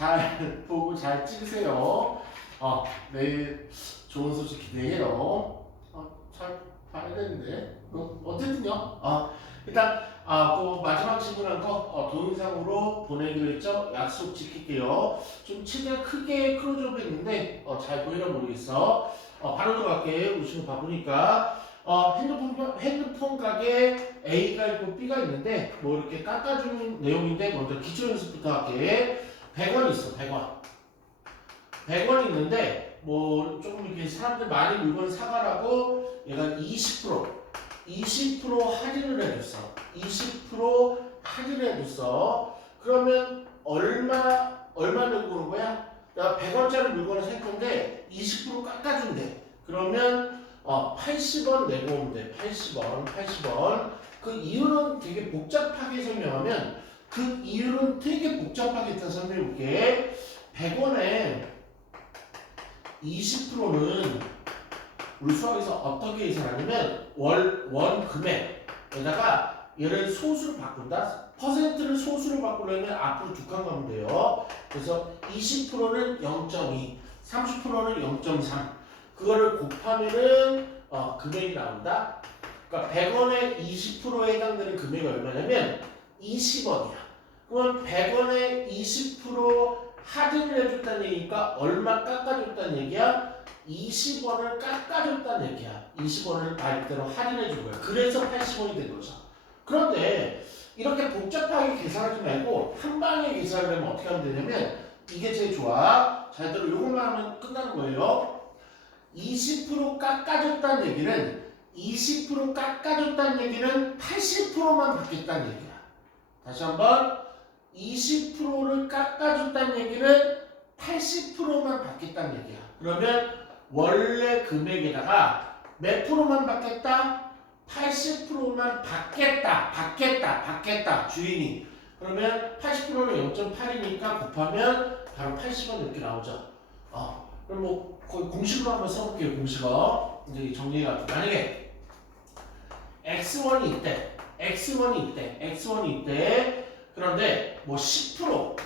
잘 보고 잘 찍으세요. 내일 좋은 소식 기대해요. 잘 봐야 되는데. 어쨌든요. 일단 그 마지막 질문한 거 동영상으로 보내기로 했죠. 약속 지킬게요. 좀 최대한 크게 클로즈업 했는데 잘 보이나 모르겠어. 바로 들어갈게. 우리 친구 바쁘니까. 핸드폰 가게 A가 있고 B가 있는데 뭐 이렇게 깎아주는 내용인데 먼저 기초 연습부터 할게. 100원 있어. 100원 있는데 뭐 조금 이렇게 사람들 많이 물건 사가라고 얘가 20% 할인을 해줬어. 20% 할인을 해줬어. 그러면 얼마 내고 오는 거야? 내가 100원짜리 물건을 살 건데 20% 깎아준대. 그러면 80원 내고 오면 돼. 80원. 그 이유는 되게 복잡하게 설명하면 그 이유는 되게 복잡하게 일단 설명해 볼게. 100원에 20%는 우리 수학에서 어떻게 계산하냐면 원 금액에다가 얘를 소수로 바꾼다. 퍼센트를 소수로 바꾸려면 앞으로 두 칸 가면 돼요. 그래서 20%는 0.2, 30%는 0.3. 그거를 곱하면은 금액이 나온다. 그러니까 100원에 20%에 해당되는 금액이 얼마냐면 20원이야. 그러면 100원에 20% 할인을 해줬다는 얘기니까 얼마 깎아줬다는 얘기야? 20원을 깎아줬다는 얘기야. 20원을 말 그대로 할인해준 거야. 그래서 80원이 된 거죠. 그런데 이렇게 복잡하게 계산하지 말고 한 방에 계산을 하면 어떻게 하면 되냐면 이게 제일 좋아. 잘 들어. 이것만 하면 끝나는 거예요. 20% 깎아줬다는 얘기는 20% 깎아줬다는 얘기는 80%만 받겠다는 얘기야. 다시 한번 20%를 깎아줬다는 얘기는 80%만 받겠다는 얘기야. 그러면 원래 금액에다가 몇 프로만 받겠다? 80%만 받겠다. 주인이. 그러면 80%는 0.8이니까 곱하면 바로 80원 이렇게 나오죠. 그럼 뭐 거의 공식으로 한번 써볼게요. 공식어. 이제 정리가 만약에 X1이 있대. 그런데 뭐 10%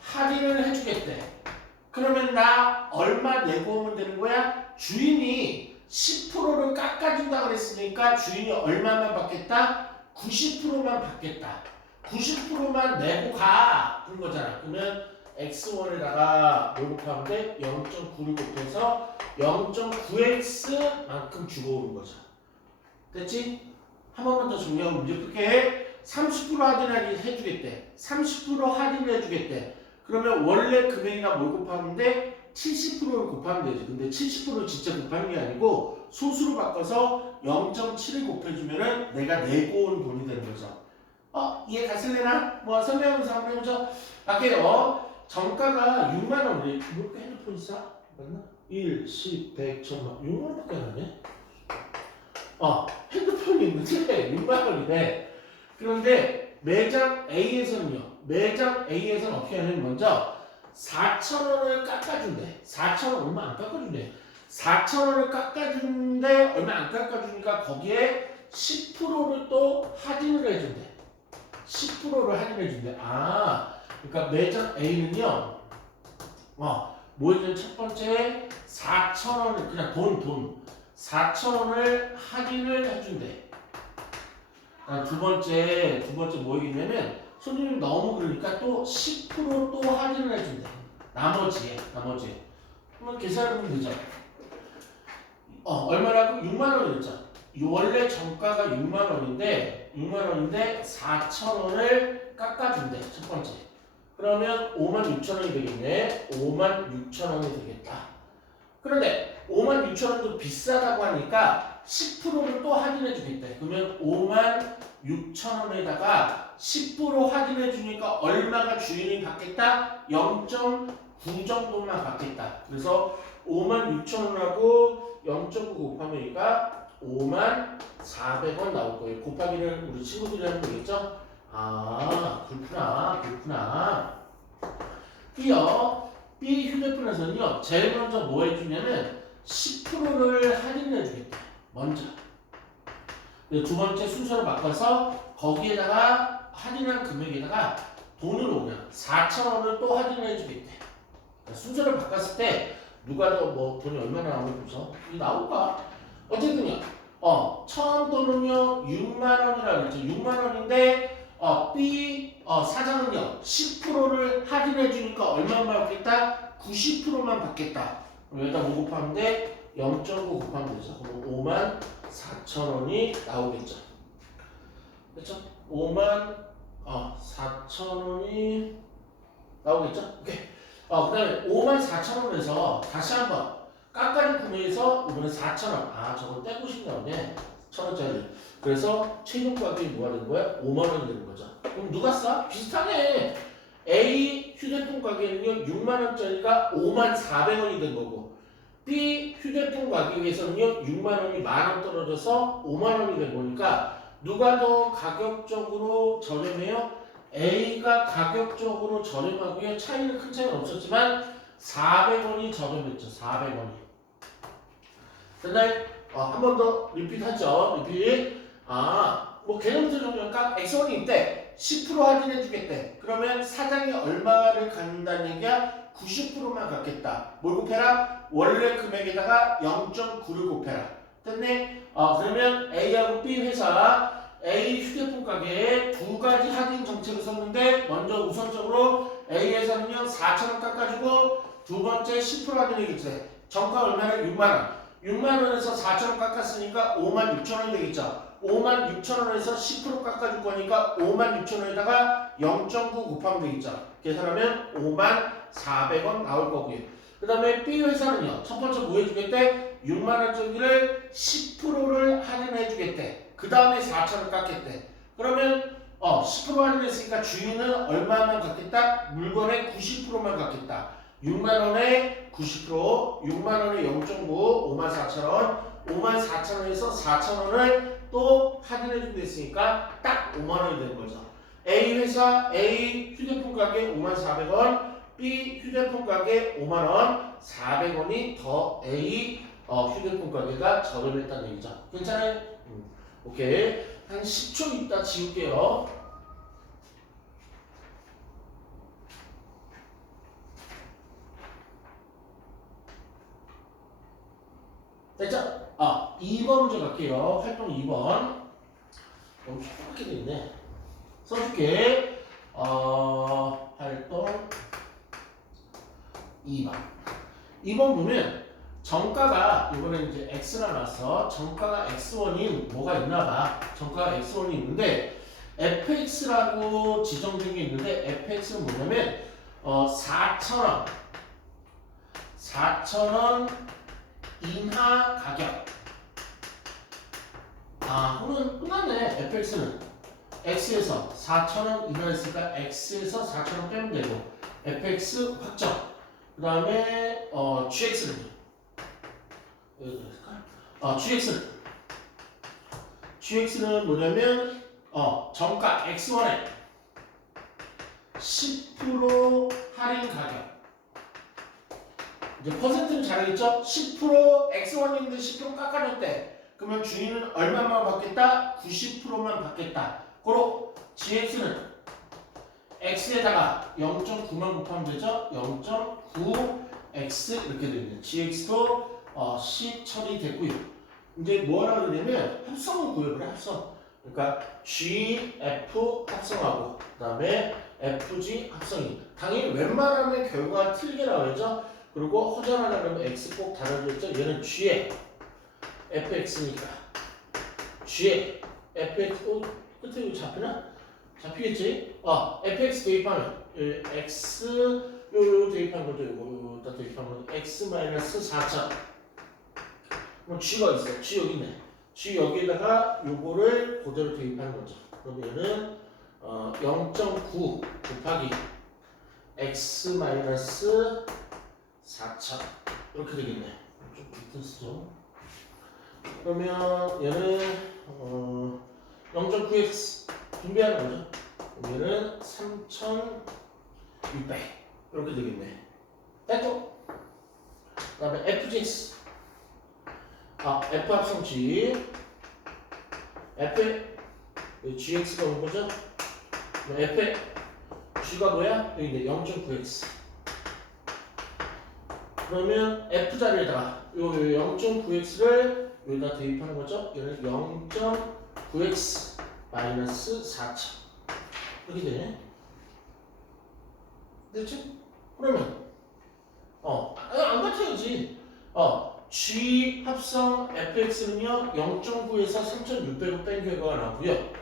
할인을 해주겠대. 그러면 나 얼마 내고 오면 되는 거야? 주인이 10%를 깎아준다 그랬으니까 주인이 얼마만 받겠다? 90%만 받겠다. 90%만 내고 가. 그런 거잖아. 그러면 X1에다가 뭘 곱하면 돼? 0.9를 곱해서 0.9x만큼 주고 오는 거죠. 됐지? 한 번만 더 정리하고 문제 풀게. 30% 할인을 해주겠대. 30% 할인을 해주겠대. 그러면 원래 금액이나 뭘 곱하면 돼? 70%를 곱하면 되지. 근데 70%를 진짜 곱하는 게 아니고 소수로 바꿔서 0.7을 곱해주면은 내가 내고 온 돈이 되는 거죠. 이해 가실래나? 뭐 설명하면서 한번 해보죠. 할게요. 정가가 6만원. 이렇게 핸드폰 있어? 맞나? 1, 10, 100, 1000만. 6만원밖에 안 하네? 핸드폰이 있는데 6만원이네. 그런데 매장 A에서는요. 매장 A에서는 어떻게 하냐면 먼저 4,000원을 깎아준대. 4,000원 얼마 안 깎아준대. 4,000원을 깎아주는데 얼마 안 깎아주니까 거기에 10%를 또 할인을 해준대. 10%를 할인해준대. 그러니까 매장 A는요. 뭐였냐면 첫 번째 4,000원을 그냥 돈 4,000원을 할인을 해준대. 두 번째 뭐였냐면 손님이 너무 그러니까 또 10% 또 할인을 해준대. 나머지에. 그러면 계산해보면 되죠. 얼마라고? 6만원이었죠. 원래 정가가 6만원인데 4,000원을 깎아준대. 첫 번째. 그러면 56,000원이 되겠네. 56,000원이 되겠다. 그런데 56,000원도 비싸다고 하니까 10%를 또 할인해 주겠대. 그러면 56,000원에다가 10% 할인해 주니까 얼마가 주인이 받겠다? 0.9 정도만 받겠다. 그래서 56,000원하고 0.9 곱하면이니까 54,000원 나올 거예요. 곱하기를 우리 친구들이 하면 되겠죠? 그렇구나. B 휴대폰에서는요, 제일 먼저 뭐 해주냐면 10%를 할인해 주겠다. 먼저. 두 번째 순서로 바꿔서 거기에다가 할인한 금액에다가 돈을 오면 4,000원을 또 할인해 주겠대. 순서를 바꿨을 때 누가 더 뭐 돈이 얼마나 나오는 거죠? 이 나올까? 어쨌든요. 처음 돈은요 6만 원이라고 했죠. 6만 원인데 B 사장은요 10%를 할인해 주니까 얼마만 받겠다? 90%만 받겠다. 그럼 여기다 뭐 곱하면 돼? 0.9 곱하면 되죠. 그럼 5만 4천 원이 나오겠죠. 그렇죠? 5만 4천 원이 나오겠죠? 오케이. 그 다음에 5만 4천 원에서 다시 한번 깎아준 구매에서 이번에 4천 원. 저걸 떼고 싶나 보네. 1,000원짜리. 그래서 최종 가격이 뭐가 되는 거야? 5만 원이 되는 거죠. 그럼 누가 싸? 비슷하네. A 휴대폰 가격은요 6만 원짜리가 5만 400원이 된 거고 B 휴대폰 가격에서는요 6만 원이 만 원 떨어져서 5만 원이 된 거니까 누가 더 가격적으로 저렴해요? A가 가격적으로 저렴하고요. 차이는 큰 차이는 없었지만 400원이 저렴했죠. 400원이. 그다음에 한 번 더 리핏하죠. 리핏. 뭐 개념들 정도니까 X1이 있대. 10% 할인해 주겠대. 그러면 사장이 얼마를 갖는다는 얘기야? 90%만 갖겠다. 뭘 곱해라? 원래 금액에다가 0.9를 곱해라. 됐네? 그러면 A하고 B 회사 A 휴대폰 가게에 두 가지 할인 정책을 썼는데 먼저 우선적으로 A 회사는요 4,000원 깎아주고 두 번째 10% 할인이겠지. 정가 얼마나? 6만 원. 6만 원에서 4,000원 깎았으니까 5만 6천 원 되겠죠. 5만 6천 원에서 10% 깎아줄 거니까 5만 6천 원에다가 0.9 곱하면 되겠죠. 계산하면 5만 400원 나올 거고요. 그 다음에 B 회사는요. 첫 번째 뭐 해주겠대? 6만 원짜리를 10%를 할인해 주겠대. 그 다음에 4,000원 깎겠대. 그러면 10% 할인했으니까 주인은 얼마만 갖겠다? 물건의 90%만 갖겠다. 6만 원에 90%, 6만 원에 0.9, 5만 4천 원, 5만 4천 원에서 4천 원을 또 할인해 준다 했으니까 딱 5만 원이 되는 거죠. A 회사 A 휴대폰 가격 5만 400원, B 휴대폰 가격 5만 원, 400원이 더 A 휴대폰 가격가 저렴했다는 얘기죠. 괜찮아요? 오케이. 한 10초 있다 지울게요. 됐죠? 2번 문제 갈게요. 활동 2번. 너무 조그맣게 돼 있네. 써줄게. 활동 2번. 2번 보면 정가가 이번에 이제 X가 나왔어. 정가가 X1인 뭐가 있나 봐. 정가가 X1이 있는데 FX라고 지정된 게 있는데 FX는 뭐냐면 4,000원 4,000원 인하 가격. 그러면 끝났네. FX는 X에서 4,000원 인하했으니까 X에서 4,000원 빼면 되고 FX 확정. 그 다음에 GX는 GX는 뭐냐면 정가 X1에 10% 할인 가격. 이제 퍼센트는 잘하겠죠? 10% X1인데 10% 깎아줬대. 그러면 주인은 얼마만 받겠다? 90%만 받겠다. 그리고 GX는 X에다가 0.9만 곱하면 되죠? 0.9X 이렇게 됩니다. GX도 C 처리됐고요. 이제 뭐 하라고 그러냐면 합성을 구해보래. 합성. 그러니까 GF 합성하고 그 다음에 FG 합성이. 당연히 웬만하면 결과가 틀리게 나와야죠. 그리고 허전하려면 X 꼭 달아줬죠. 얘는 G에 FX니까 G에 FX 끝에 이거 잡히나? 잡히겠지? fx 대입하면 x 요 대입한 거죠. 요거 대입하면 x 마이너스 4천. 그럼 g가 있어. g 여기 있네. g 여기에다가 요거를 그대로 대입하는 거죠. 그럼 얘는 0.9 곱하기 x 마이너스 4천 이렇게 되겠네. 좀 밑에 쓰죠. 그러면 얘는 0.9x 준비하는 거죠. 얘는 3,600 이렇게 되겠네. 됐고. 그 다음에 FGX F 합성 G F GX가 온 거죠. F G가 뭐야? 여기 있네. 0.9x. 그러면 F 자리에다가 요 0.9x를 여기다 대입하는 거죠. 얘는 0.9x 마이너스 4차. 이렇게 되네. 됐지? 그러면 안 같아야지. G 합성 fx는요 0.9에서 3,600을 뺀 결과가 나오고요.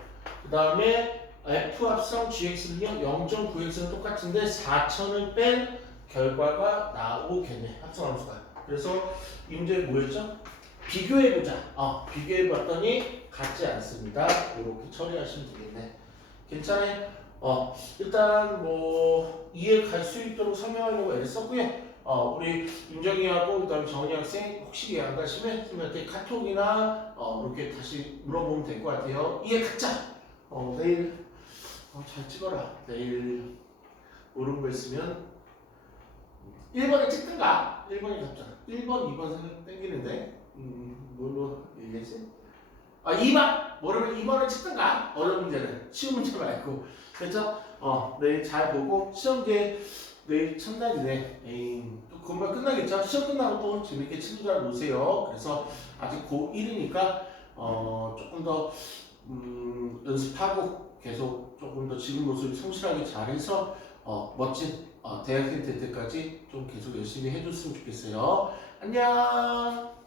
그 다음에 f 합성 gx는요 0.9x는 똑같은데 4,000을 뺀 결과가 나오겠네. 합성함수가. 그래서 이 문제 뭐였죠? 비교해보자. 비교해봤더니 같지 않습니다. 이렇게 처리하시면 되겠네. 괜찮아요? 일단 뭐 이해 갈 수 있도록 설명하려고 애를 썼고요. 우리 윤정이하고 그다음에 정은이 학생 혹시 이해 안 가시면 선생님한테 카톡이나 이렇게 다시 물어보면 될 것 같아요. 이해 갔자. 내일 잘 찍어라. 내일 모르는 거 있으면 1번에 찍든가. 1번이 답잖아. 1번, 2번 생각 땡기는데 뭘로 얘기했지? 2번! 모르면 2번을 찍든가. 어려운 문제는 쉬운 문제 말고. 그렇죠? 내일 잘 보고 시험기에 내일 첫날이네. 또 금방 끝나겠죠? 시험 끝나고 또 재밌게 친구들하고 노세요. 그래서 아직 고1이니까 조금 더 연습하고 계속 조금 더 지금 모습을 성실하게 잘해서 멋진 대학생 될 때까지 좀 계속 열심히 해줬으면 좋겠어요. 안녕.